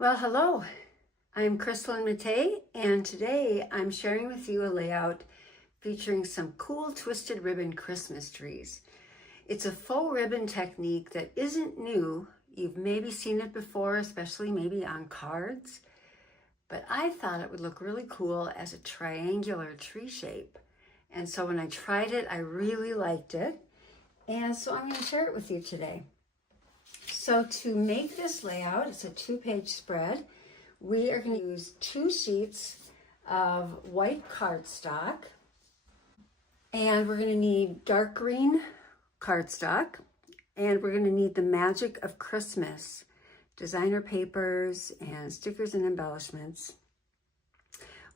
Well, hello, I'm Krislyn Mattei, and today I'm sharing with you a layout featuring some cool twisted ribbon Christmas trees. It's a faux ribbon technique that isn't new. You've maybe seen it before, especially maybe on cards, but I thought it would look really cool as a triangular tree shape. And so when I tried it, I really liked it. And so I'm going to share it with you today. So to make this layout, it's a 2-page spread. We are going to use 2 sheets of white cardstock, and we're going to need dark green cardstock, and we're going to need the Magic of Christmas designer papers and stickers and embellishments.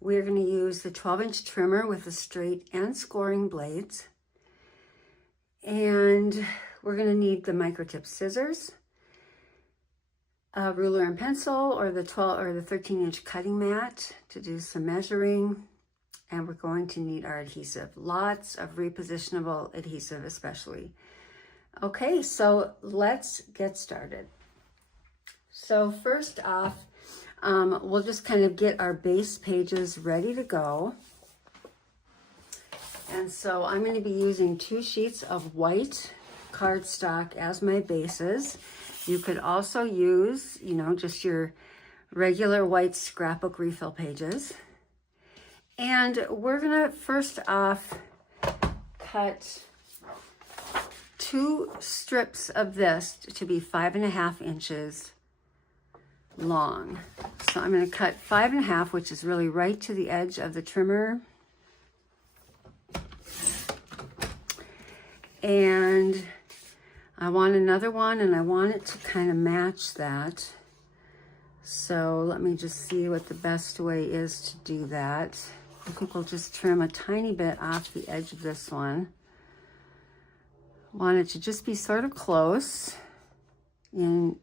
We're going to use the 12-inch trimmer with the straight and scoring blades, and we're going to need the microtip scissors, a ruler and pencil, or the 13-inch cutting mat to do some measuring, and we're going to need our adhesive. Lots of repositionable adhesive especially. Okay, so let's get started. So first off, we'll just kind of get our base pages ready to go. And so I'm going to be using 2 sheets of white cardstock as my bases. You could also use, just your regular white scrapbook refill pages. And we're gonna first off cut 2 strips of this to be 5.5 inches long. So I'm gonna cut 5.5, which is really right to the edge of the trimmer. And I want another one, and I want it to kind of match that. So let me just see what the best way is to do that. I think we'll just trim a tiny bit off the edge of this one. Want it to just be sort of close in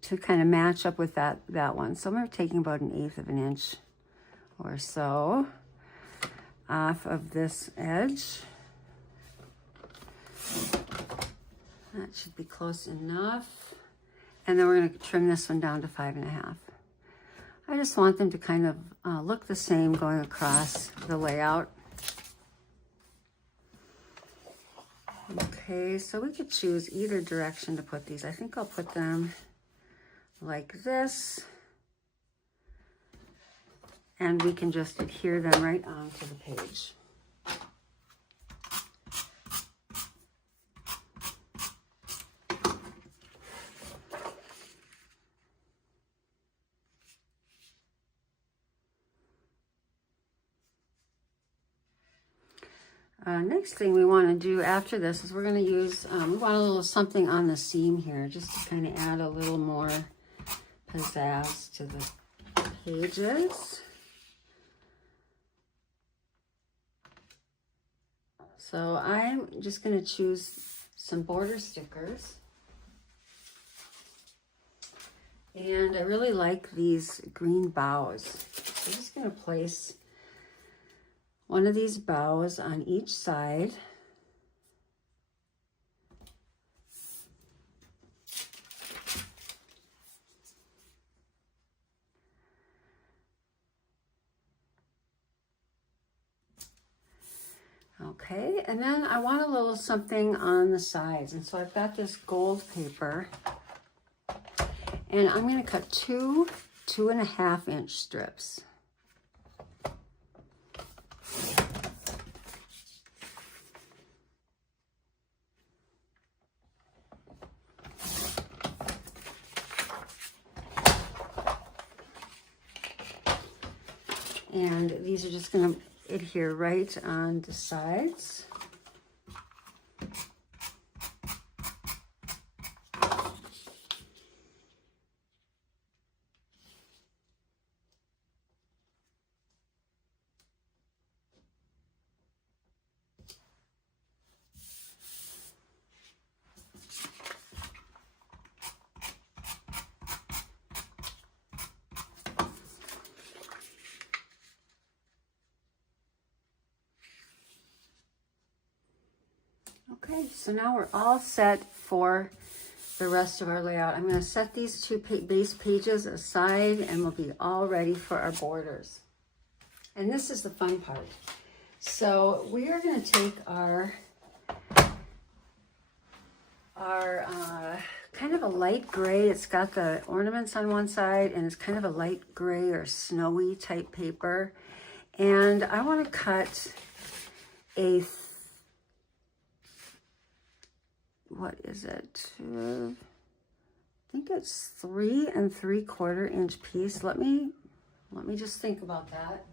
to kind of match up with that one. So I'm taking about 1/8 of an inch or so off of this edge. That should be close enough. And then we're going to trim this one down to 5.5. I just want them to kind of look the same going across the layout. Okay, so we could choose either direction to put these. I think I'll put them like this. And we can just adhere them right onto the page. Next thing we want to do after this is we're going to use, we want a little something on the seam here, just to kind of add a little more pizzazz to the pages. So I'm just going to choose some border stickers. And I really like these green bows. So I'm just going to place one of these bows on each side. Okay, and then I want a little something on the sides. And so I've got this gold paper, and I'm going to cut 2 2.5-inch strips. And these are just going to adhere right on the sides. Okay, so now we're all set for the rest of our layout. I'm going to set these two base pages aside and we'll be all ready for our borders. And this is the fun part. So we are going to take our kind of a light gray. It's got the ornaments on one side and it's kind of a light gray or snowy type paper. And I want to cut a, what is it? I think it's 3 3/4 inch piece. Let me just think about that.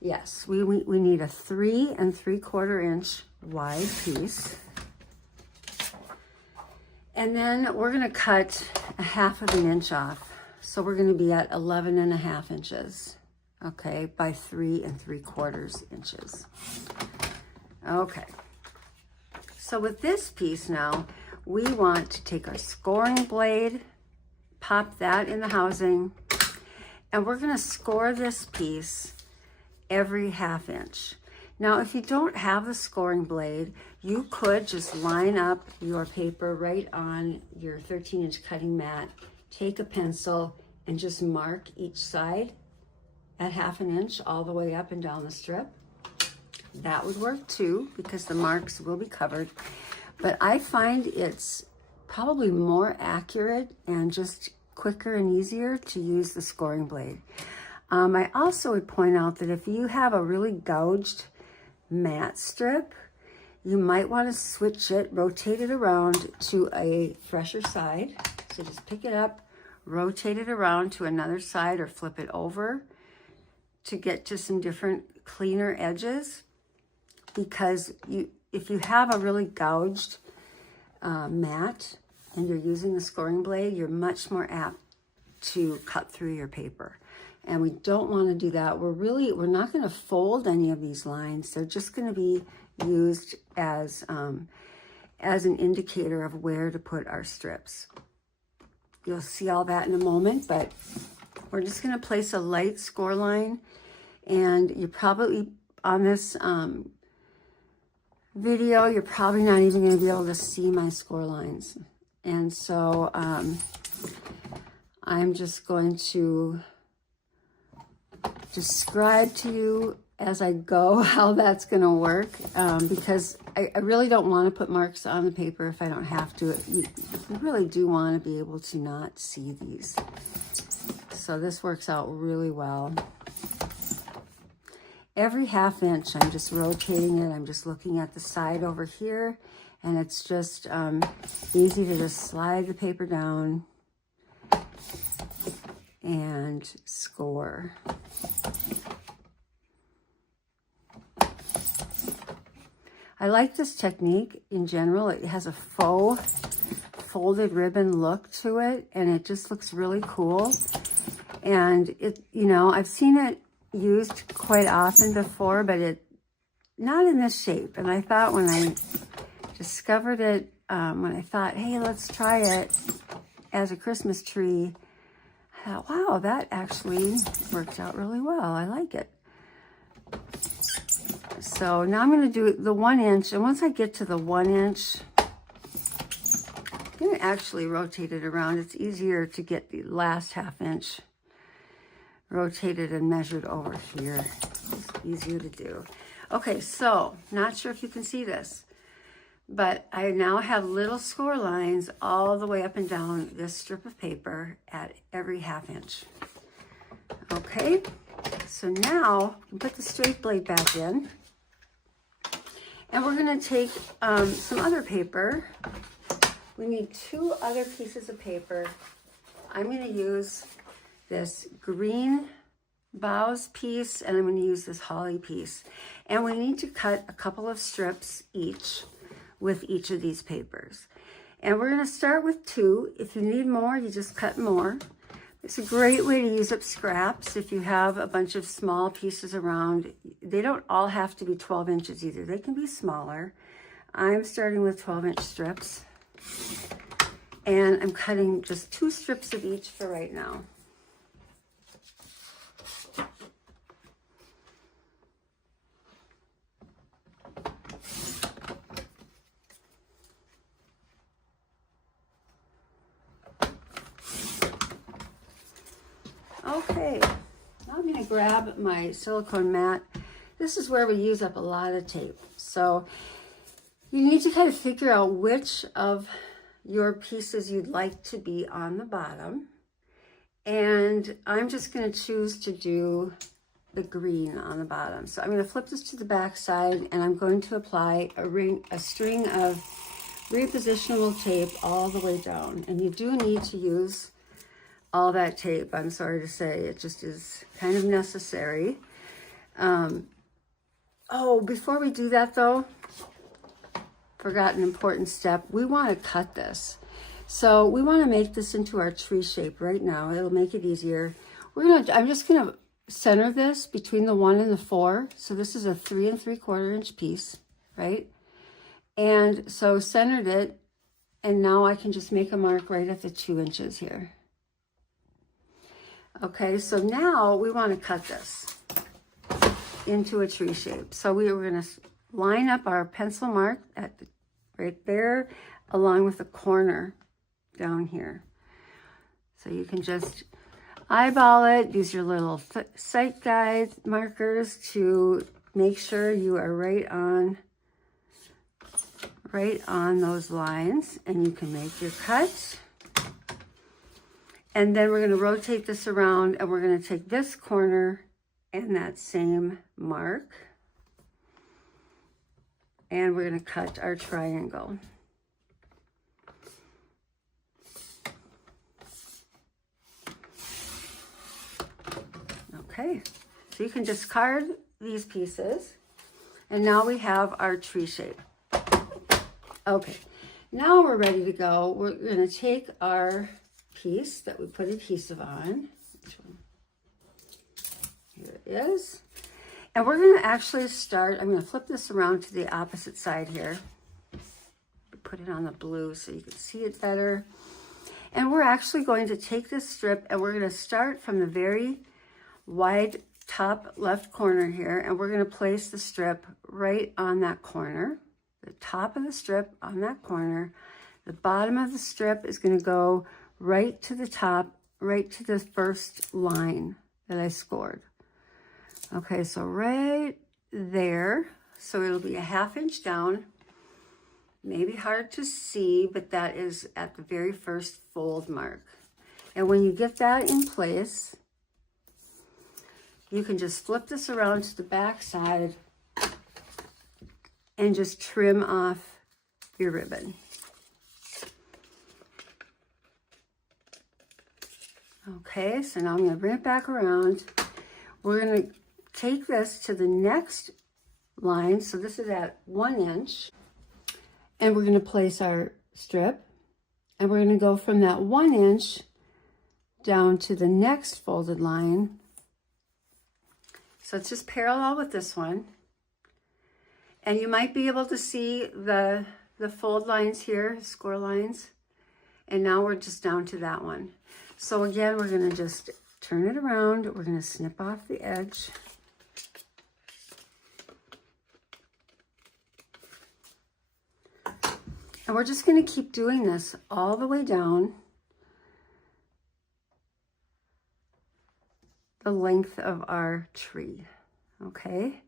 Yes, we need a 3 3/4 inch wide piece. And then we're going to cut a 1/2 inch off. So we're going to be at 11.5 inches, okay, by 3 3/4 inches. Okay. So with this piece now, we want to take our scoring blade, pop that in the housing, and we're going to score this piece every 1/2 inch. Now, if you don't have the scoring blade, you could just line up your paper right on your 13-inch cutting mat, take a pencil, and just mark each side at 1/2 inch all the way up and down the strip. That would work too, because the marks will be covered. But I find it's probably more accurate and just quicker and easier to use the scoring blade. I also would point out that if you have a really gouged mat strip, you might want to switch it, rotate it around to a fresher side. So just pick it up, rotate it around to another side or flip it over to get to some different cleaner edges. Because if you have a really gouged mat and you're using the scoring blade, you're much more apt to cut through your paper. And we don't want to do that. We're not going to fold any of these lines. They're just going to be used as an indicator of where to put our strips. You'll see all that in a moment, but we're just going to place a light score line. And you're probably, on this video, you're probably not even going to be able to see my score lines. And so I'm just going to describe to you as I go how that's going to work, because I really don't want to put marks on the paper if I don't have to. You really do want to be able to not see these. So this works out really well. Every 1/2 inch, I'm just rotating it. I'm just looking at the side over here, and it's just easy to just slide the paper down and score. I like this technique in general. It has a faux folded ribbon look to it, and it just looks really cool. And it, you know, I've seen it used quite often before, but not in this shape. And I thought when I discovered it, when I thought, hey, let's try it as a Christmas tree, I thought, wow, that actually worked out really well. I like it. So now I'm going to do the 1 inch. And once I get to the 1 inch, I'm going to actually rotate it around. It's easier to get the last 1/2 inch rotated and measured over here. It's easier to do. Okay, so not sure if you can see this, but I now have little score lines all the way up and down this strip of paper at every 1/2 inch. Okay, so now you put the straight blade back in, and we're going to take some other paper. We need 2 other pieces of paper. I'm going to use this green boughs piece, and I'm going to use this holly piece. And we need to cut a couple of strips each with each of these papers. And we're going to start with 2. If you need more, you just cut more. It's a great way to use up scraps if you have a bunch of small pieces around. They don't all have to be 12 inches either. They can be smaller. I'm starting with 12-inch strips. And I'm cutting just 2 strips of each for right now. Okay, now I'm going to grab my silicone mat. This is where we use up a lot of tape. So you need to kind of figure out which of your pieces you'd like to be on the bottom. And I'm just going to choose to do the green on the bottom. So I'm going to flip this to the back side, and I'm going to apply a string of repositionable tape all the way down. And you do need to use all that tape, I'm sorry to say. It just is kind of necessary. Oh, before we do that though, forgot an important step. We want to cut this. So we want to make this into our tree shape right now. It'll make it easier. I'm just gonna center this between the 1 and the 4. So this is a 3 3/4 inch piece, right? And so centered it, and now I can just make a mark right at the 2 inches here. Okay, so now we want to cut this into a tree shape. So we were going to line up our pencil mark at right there, along with the corner down here. So you can just eyeball it, use your little sight guide markers to make sure you are right on those lines, and you can make your cut. And then we're going to rotate this around, and we're going to take this corner and that same mark, and we're going to cut our triangle. Okay, so you can discard these pieces, and now we have our tree shape. Okay, now we're ready to go. We're going to take our piece that we put adhesive on. Which one? Here it is. And we're going to actually start, I'm going to flip this around to the opposite side here. Put it on the blue so you can see it better. And we're actually going to take this strip, and we're going to start from the very wide top left corner here, and we're going to place the strip right on that corner. The top of the strip on that corner. The bottom of the strip is going to go right to the top, right to the first line that I scored. Okay, so right there. So it'll be a 1/2 inch down. Maybe hard to see, but that is at the very first fold mark. And when you get that in place, you can just flip this around to the back side and just trim off your ribbon. Okay, so now I'm going to bring it back around. We're going to take this to the next line. So this is at 1 inch. And we're going to place our strip. And we're going to go from that 1 inch down to the next folded line. So it's just parallel with this one. And you might be able to see the fold lines here, score lines. And now we're just down to that one. So again, we're going to just turn it around. We're going to snip off the edge. And we're just going to keep doing this all the way down the length of our tree. Okay.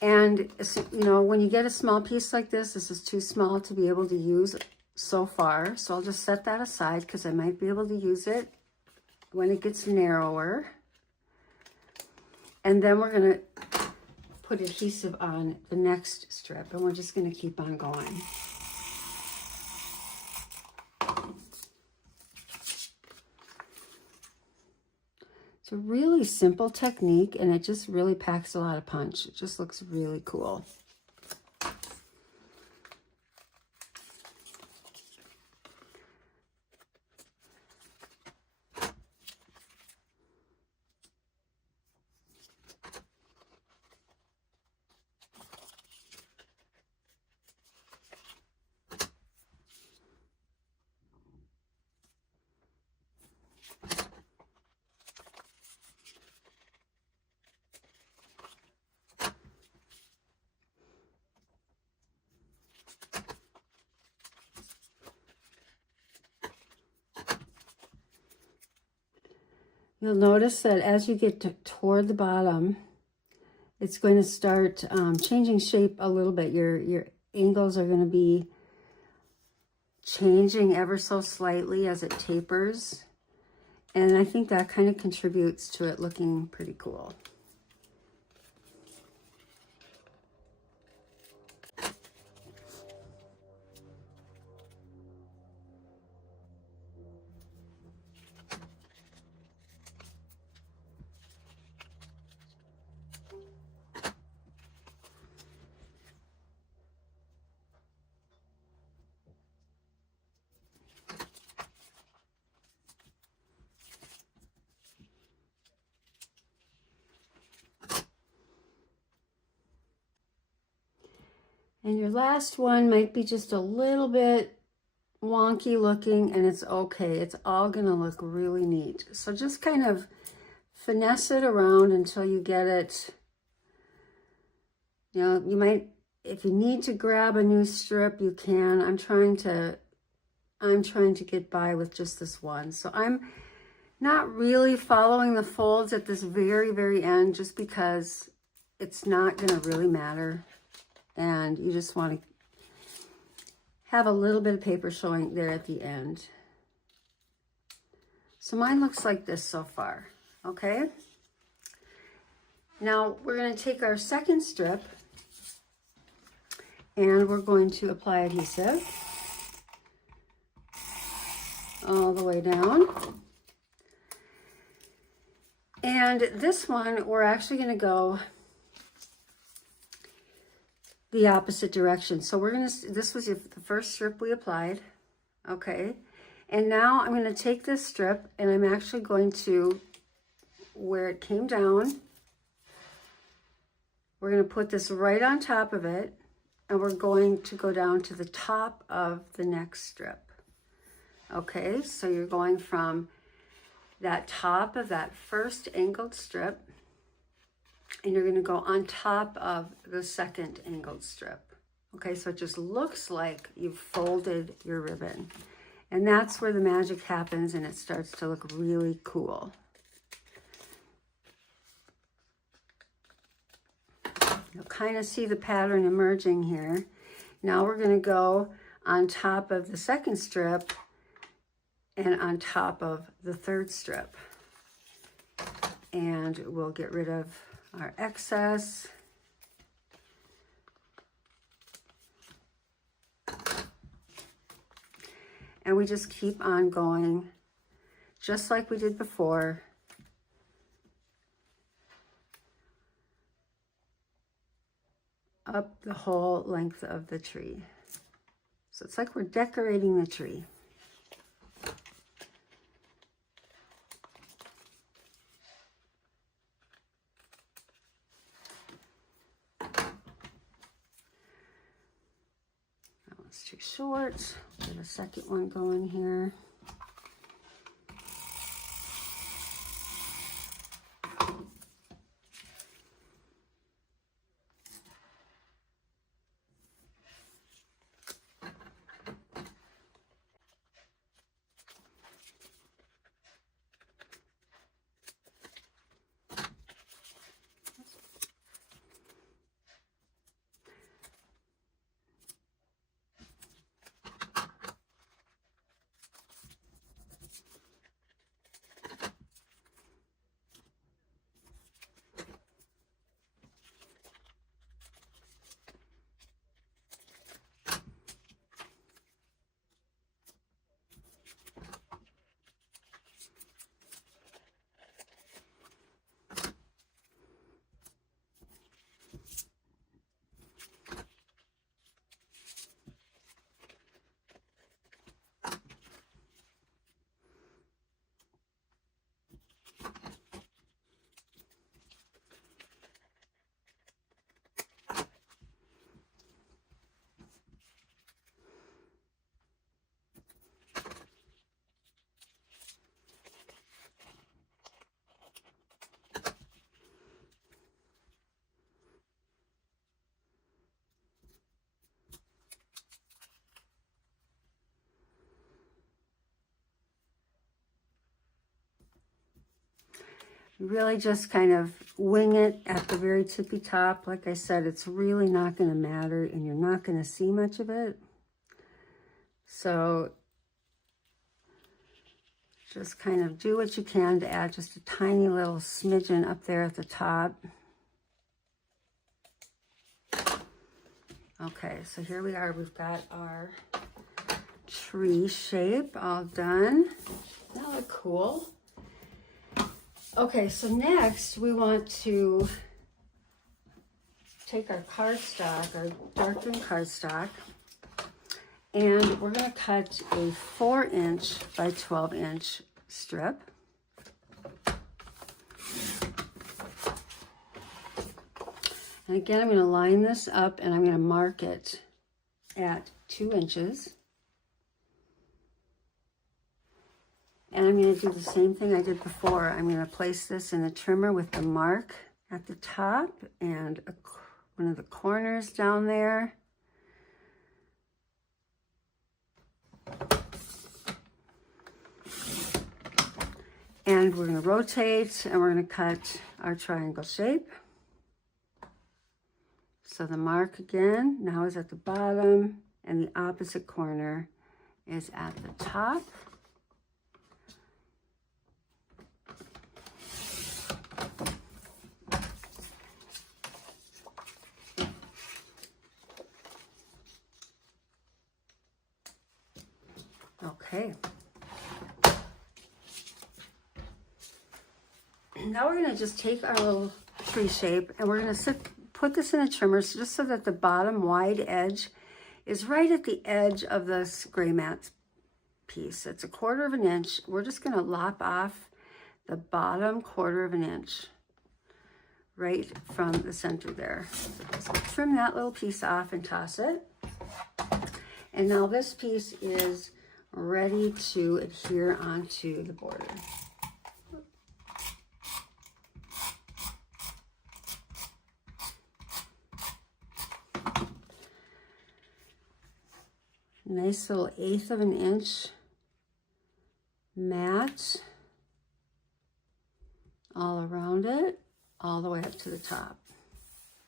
And, you know, when you get a small piece like this is too small to be able to use so far. So I'll just set that aside because I might be able to use it when it gets narrower. And then we're going to put adhesive on the next strip, and we're just going to keep on going. It's a really simple technique, and it just really packs a lot of punch. It just looks really cool. You'll notice that as you get toward the bottom, it's going to start changing shape a little bit. Your angles are going to be changing ever so slightly as it tapers. And I think that kind of contributes to it looking pretty cool. And your last one might be just a little bit wonky looking, and it's okay. It's all gonna look really neat. So just kind of finesse it around until you get it. You know, you might, if you need to grab a new strip, you can. I'm trying to get by with just this one. So I'm not really following the folds at this very, very end, just because it's not gonna really matter. And you just want to have a little bit of paper showing there at the end. So mine looks like this so far, okay? Now we're going to take our second strip and we're going to apply adhesive all the way down. And this one, we're actually going to go the opposite direction. So we're going to, this was the first strip we applied, okay? And now I'm going to take this strip and I'm actually going to, where it came down, we're going to put this right on top of it, and we're going to go down to the top of the next strip. Okay, so you're going from that top of that first angled strip, and you're going to go on top of the second angled strip. Okay, so it just looks like you've folded your ribbon. And that's where the magic happens, and it starts to look really cool. You'll kind of see the pattern emerging here. Now we're going to go on top of the second strip and on top of the third strip. And we'll get rid of our excess. And we just keep on going, just like we did before. Up the whole length of the tree. So it's like we're decorating the tree. Too short. Get a second one going here. You really just kind of wing it at the very tippy top. Like I said, it's really not going to matter and you're not going to see much of it. So just kind of do what you can to add just a tiny little smidgen up there at the top. Okay, so here we are. We've got our tree shape all done. That look cool. Okay, so next we want to take our cardstock, our dark green cardstock, and we're going to cut a 4-inch by 12-inch strip. And again, I'm going to line this up and I'm going to mark it at 2 inches. And I'm going to do the same thing I did before. I'm going to place this in a trimmer with the mark at the top and one of the corners down there. And we're going to rotate and we're going to cut our triangle shape. So the mark again now is at the bottom and the opposite corner is at the top. Okay. Now we're going to just take our little tree shape and we're going to put this in a trimmer just so that the bottom wide edge is right at the edge of this gray mat piece. It's 1/4 inch. We're just going to lop off the bottom 1/4 inch right from the center there. So just trim that little piece off and toss it. And now this piece is ready to adhere onto the border. Nice little 1/8 inch mat all around it, all the way up to the top.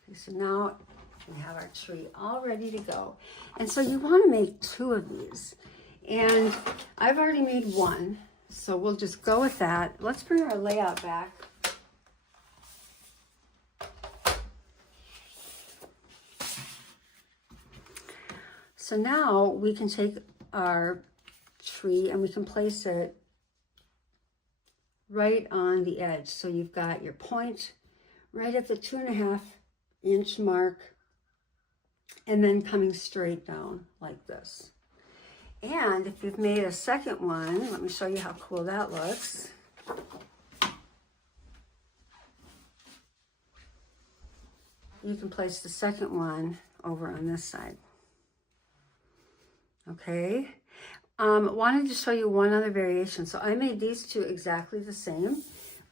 Okay, so now we have our tree all ready to go. And so you want to make 2 of these. And I've already made 1, so we'll just go with that. Let's bring our layout back. So now we can take our tree and we can place it right on the edge. So you've got your point right at the 2.5 inch mark and then coming straight down like this. And if you've made a second one, let me show you how cool that looks. You can place the second one over on this side. Okay, wanted to show you one other variation. So I made these 2 exactly the same,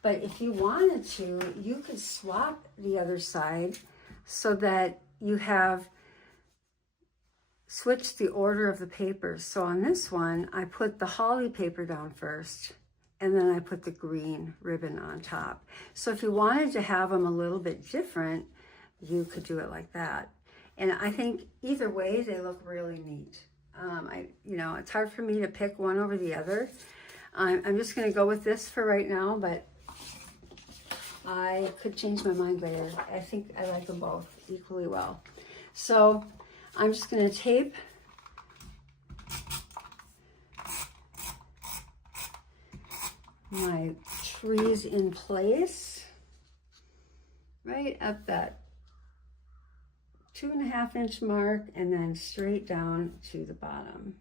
but if you wanted to, you could swap the other side so that you have switched the order of the papers. So on this one, I put the holly paper down first, and then I put the green ribbon on top. So if you wanted to have them a little bit different, you could do it like that. And I think either way, they look really neat. It's hard for me to pick one over the other. I'm just going to go with this for right now, but I could change my mind later. I think I like them both equally well. So I'm just going to tape my trees in place right up that 2.5 inch mark and then straight down to the bottom.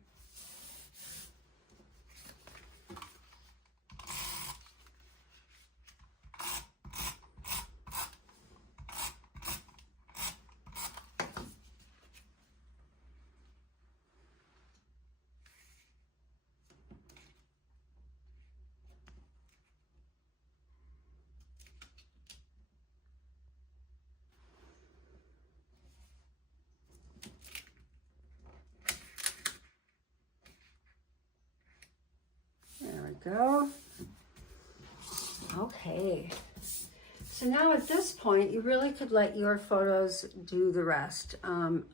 There we go. Okay, So now at this point, you really could let your photos do the rest. You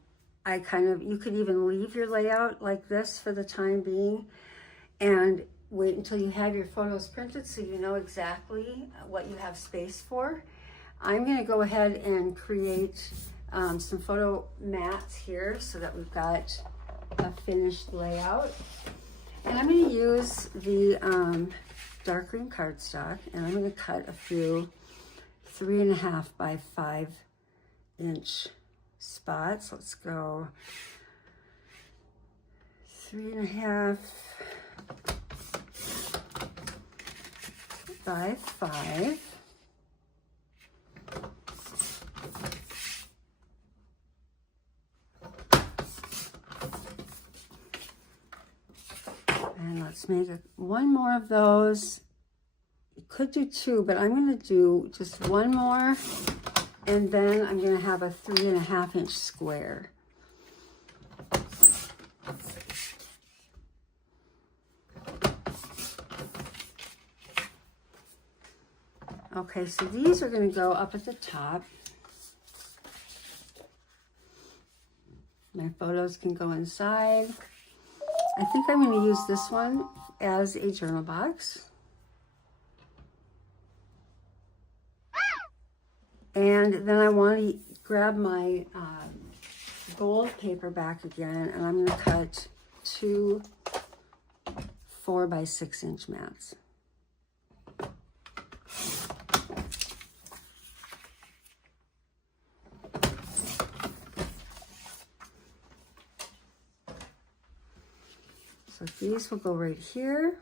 could even leave your layout like this for the time being and wait until you have your photos printed so you know exactly what you have space for. I'm going to go ahead and create some photo mats here so that we've got a finished layout. And I'm going to use the dark green cardstock, and I'm going to cut a few 3.5 by 5 inch spots. Let's go 3.5 by 5. And let's make one more of those. You could do 2, but I'm going to do just one more, and then I'm going to have a 3.5 inch square. Okay, so these are going to go up at the top. My photos can go inside. I think I'm going to use this one as a journal box. And then I want to grab my gold paper back again, and I'm going to cut 2 4 by 6 inch mats. So these will go right here.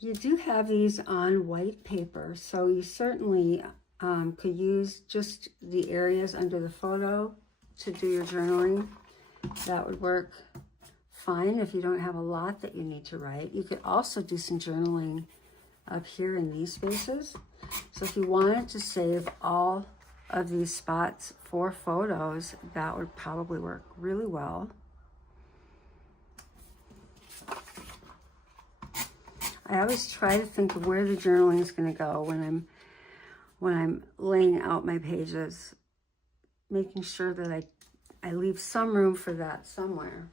You do have these on white paper, so you certainly could use just the areas under the photo to do your journaling. That would work fine if you don't have a lot that you need to write. You could also do some journaling up here in these spaces. So if you wanted to save all of these spots for photos, that would probably work really well. I always try to think of where the journaling is going to go when I'm laying out my pages, making sure that I leave some room for that somewhere.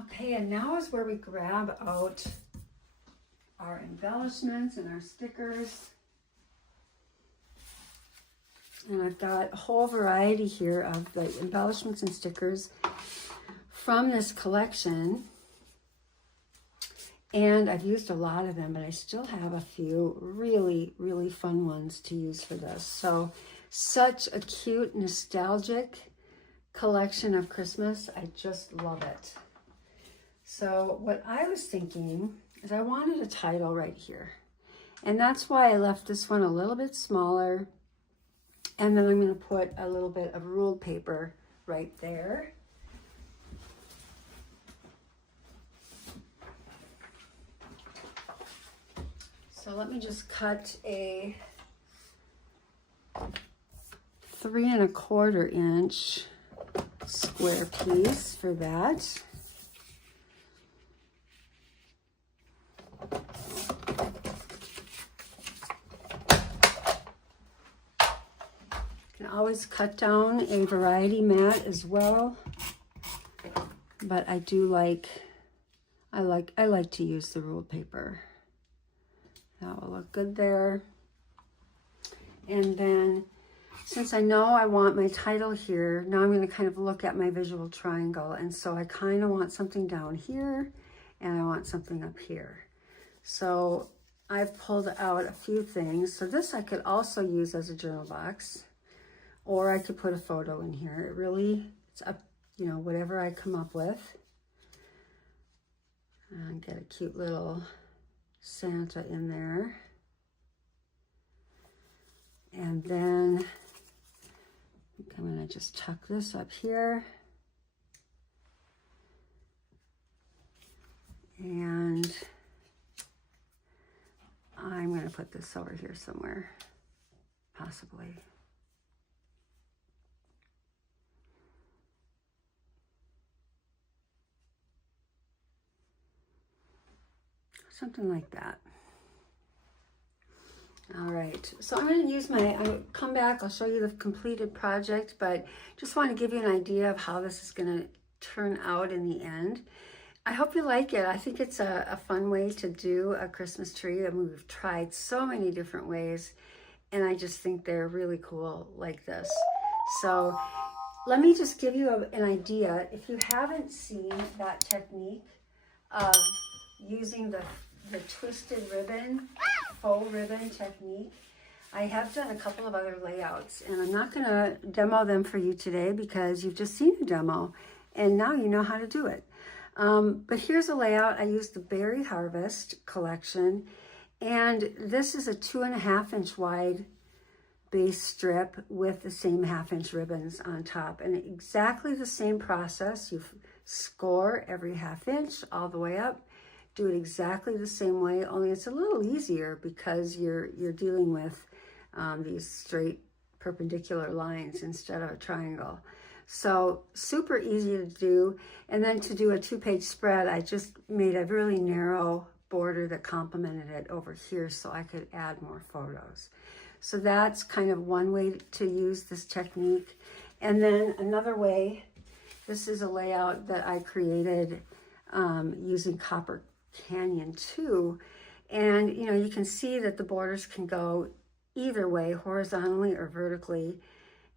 Okay, and now is where we grab out our embellishments and our stickers. And I've got a whole variety here of the embellishments and stickers from this collection. And I've used a lot of them, but I still have a few really, really fun ones to use for this. So, such a cute, nostalgic collection of Christmas. I just love it. So what I was thinking is I wanted a title right here. And that's why I left this one a little bit smaller. And then I'm going to put a little bit of ruled paper right there. So let me just cut a 3¼ inch square piece for that. Always cut down a variety mat as well, but I do like I like to use the ruled paper. That will look good there. And then since I know I want my title here, now I'm going to kind of look at my visual triangle, and so I kind of want something down here and I want something up here. So I've pulled out a few things. So this I could also use as a journal box. Or I could put a photo in here. It's up, whatever I come up with. And get a cute little Santa in there. And then I'm going to just tuck this up here. And I'm going to put this over here somewhere, possibly. Something like that. All right, so I'm going to use I'll come back, I'll show you the completed project, but just want to give you an idea of how this is going to turn out in the end. I hope you like it. I think it's a fun way to do a Christmas tree. I mean, we've tried so many different ways, and I just think they're really cool like this. So let me just give you an idea. If you haven't seen that technique of using the twisted ribbon, faux ribbon technique, I have done a couple of other layouts, and I'm not going to demo them for you today because you've just seen a demo and now you know how to do it. But here's a layout. I used the Berry Harvest collection, and this is a 2.5 inch wide base strip with the same 1/2 inch ribbons on top, and exactly the same process. You score every 1/2 inch all the way up. Do it exactly the same way, only it's a little easier because you're dealing with these straight perpendicular lines instead of a triangle. So super easy to do. And then to do a 2-page spread, I just made a really narrow border that complemented it over here so I could add more photos. So that's kind of one way to use this technique. And then another way, this is a layout that I created using Copper Canyon 2. And you know, you can see that the borders can go either way, horizontally or vertically.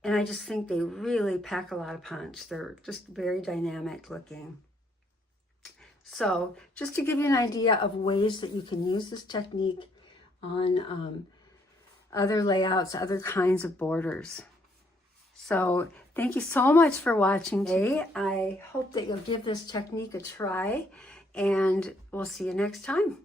And I just think they really pack a lot of punch. They're just very dynamic looking. So just to give you an idea of ways that you can use this technique on other layouts, other kinds of borders. So thank you so much for watching today. I hope that you'll give this technique a try, and we'll see you next time.